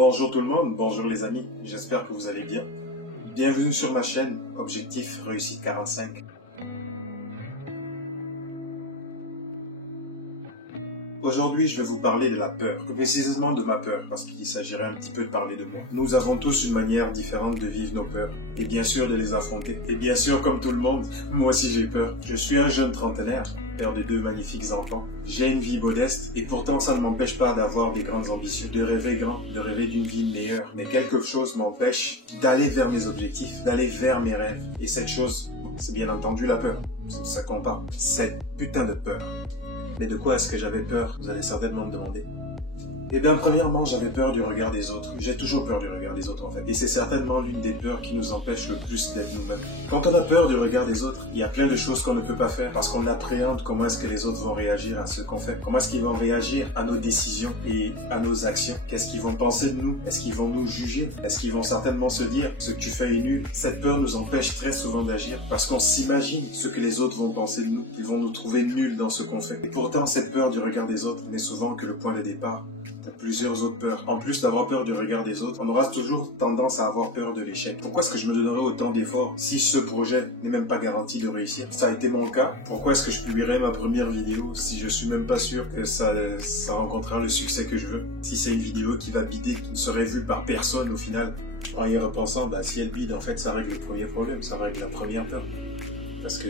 Bonjour tout le monde, bonjour les amis, j'espère que vous allez bien. Bienvenue sur ma chaîne, Objectif Réussite 45. Aujourd'hui, je vais vous parler de la peur, précisément de ma peur, parce qu'il s'agirait un petit peu de parler de moi. Nous avons tous une manière différente de vivre nos peurs, et bien sûr de les affronter. Et bien sûr, comme tout le monde, moi aussi j'ai peur. Je suis un jeune trentenaire, père de 2 magnifiques enfants. J'ai une vie modeste, et pourtant ça ne m'empêche pas d'avoir des grandes ambitions, de rêver grand, de rêver d'une vie meilleure. Mais quelque chose m'empêche d'aller vers mes objectifs, d'aller vers mes rêves. Et cette chose, c'est bien entendu la peur. C'est de ça qu'on parle. Cette putain de peur. Mais de quoi est-ce que j'avais peur? Vous allez certainement me demander. Eh bien, premièrement, j'avais peur du regard des autres. J'ai toujours peur du regard des autres, en fait. Et c'est certainement l'une des peurs qui nous empêche le plus d'être nous-mêmes. Quand on a peur du regard des autres, il y a plein de choses qu'on ne peut pas faire parce qu'on appréhende comment est-ce que les autres vont réagir à ce qu'on fait. Comment est-ce qu'ils vont réagir à nos décisions et à nos actions. Qu'est-ce qu'ils vont penser de nous? Est-ce qu'ils vont nous juger? Est-ce qu'ils vont certainement se dire ce que tu fais est nul? Cette peur nous empêche très souvent d'agir parce qu'on s'imagine ce que les autres vont penser de nous. Ils vont nous trouver nuls dans ce qu'on fait. Et pourtant, cette peur du regard des autres n'est souvent que le point de départ. T'as plusieurs autres peurs. En plus d'avoir peur du regard des autres, on aura toujours tendance à avoir peur de l'échec. Pourquoi est-ce que je me donnerais autant d'efforts si ce projet n'est même pas garanti de réussir? Ça a été mon cas. Pourquoi est-ce que je publierais ma première vidéo si je suis même pas sûr que ça rencontrera le succès que je veux? Si c'est une vidéo qui va bider, qui ne serait vue par personne au final, en y repensant, si elle bide, en fait, ça règle le premier problème, ça règle la première peur. Parce que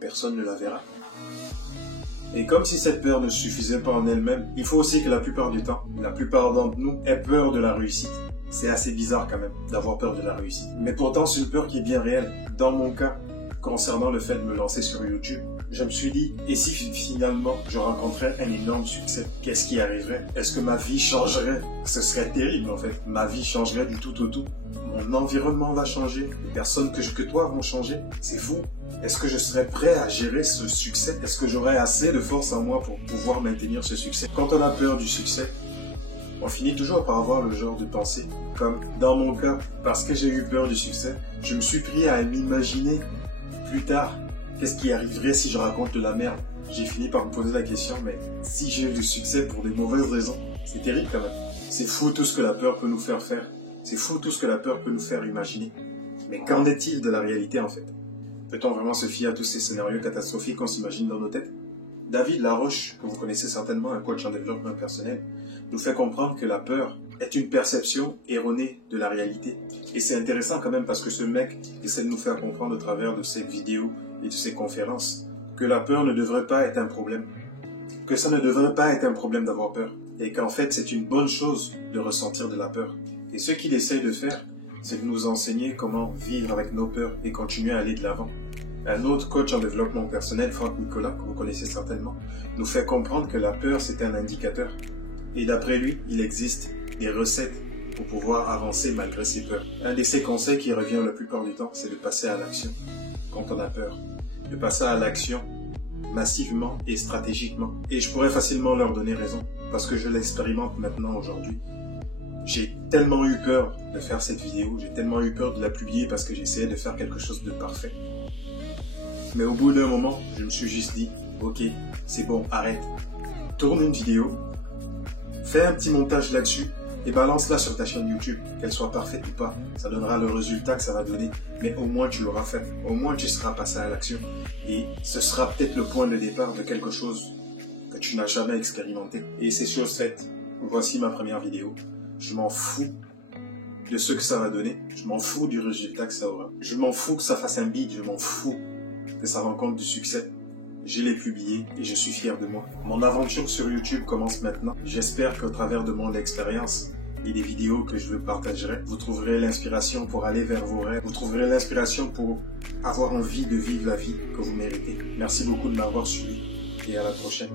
personne ne la verra. Et comme si cette peur ne suffisait pas en elle-même, il faut aussi que la plupart du temps, la plupart d'entre nous aient peur de la réussite. C'est assez bizarre quand même d'avoir peur de la réussite. Mais pourtant, c'est une peur qui est bien réelle. Dans mon cas, concernant le fait de me lancer sur YouTube, je me suis dit, et si finalement je rencontrais un énorme succès, qu'est-ce qui arriverait? Est-ce que ma vie changerait? Ce serait terrible en fait. Ma vie changerait du tout au tout. Mon environnement va changer. Les personnes que je côtoie vont changer. C'est fou. Est-ce que je serais prêt à gérer ce succès? Est-ce que j'aurais assez de force en moi pour pouvoir maintenir ce succès? Quand on a peur du succès, on finit toujours par avoir le genre de pensée. Comme dans mon cas, parce que j'ai eu peur du succès, je me suis pris à m'imaginer plus tard qu'est-ce qui arriverait si je raconte de la merde. J'ai fini par me poser la question, mais si j'ai eu du succès pour des mauvaises raisons, c'est terrible quand même. C'est fou tout ce que la peur peut nous faire faire. C'est fou tout ce que la peur peut nous faire imaginer. Mais qu'en est-il de la réalité en fait? Peut-on vraiment se fier à tous ces scénarios catastrophiques qu'on s'imagine dans nos têtes? David Laroche, que vous connaissez certainement, un coach en développement personnel, nous fait comprendre que la peur est une perception erronée de la réalité. Et c'est intéressant quand même parce que ce mec essaie de nous faire comprendre au travers de ses vidéos et de ses conférences que la peur ne devrait pas être un problème. Que ça ne devrait pas être un problème d'avoir peur. Et qu'en fait, c'est une bonne chose de ressentir de la peur. Et ce qu'il essaye de faire, c'est de nous enseigner comment vivre avec nos peurs et continuer à aller de l'avant. Un autre coach en développement personnel, Franck Nicolas, que vous connaissez certainement, nous fait comprendre que la peur, c'est un indicateur. Et d'après lui, il existe des recettes pour pouvoir avancer malgré ses peurs. Un de ses conseils qui revient la plupart du temps, c'est de passer à l'action quand on a peur. De passer à l'action massivement et stratégiquement. Et je pourrais facilement leur donner raison, parce que je l'expérimente maintenant aujourd'hui. J'ai tellement eu peur de faire cette vidéo, j'ai tellement eu peur de la publier parce que j'essayais de faire quelque chose de parfait. Mais au bout d'un moment, je me suis juste dit, ok, c'est bon, arrête. Tourne une vidéo, fais un petit montage là-dessus et balance-la sur ta chaîne YouTube, qu'elle soit parfaite ou pas. Ça donnera le résultat que ça va donner, mais au moins tu l'auras fait. Au moins tu seras passé à l'action. Et ce sera peut-être le point de départ de quelque chose que tu n'as jamais expérimenté. Et c'est chose faite. Voici ma première vidéo. Je m'en fous de ce que ça va donner. Je m'en fous du résultat que ça aura. Je m'en fous que ça fasse un bide. Je m'en fous que ça rencontre du succès. Je l'ai publié et je suis fier de moi. Mon aventure sur YouTube commence maintenant. J'espère qu'au travers de mon expérience et des vidéos que je vous partagerai, vous trouverez l'inspiration pour aller vers vos rêves. Vous trouverez l'inspiration pour avoir envie de vivre la vie que vous méritez. Merci beaucoup de m'avoir suivi et à la prochaine.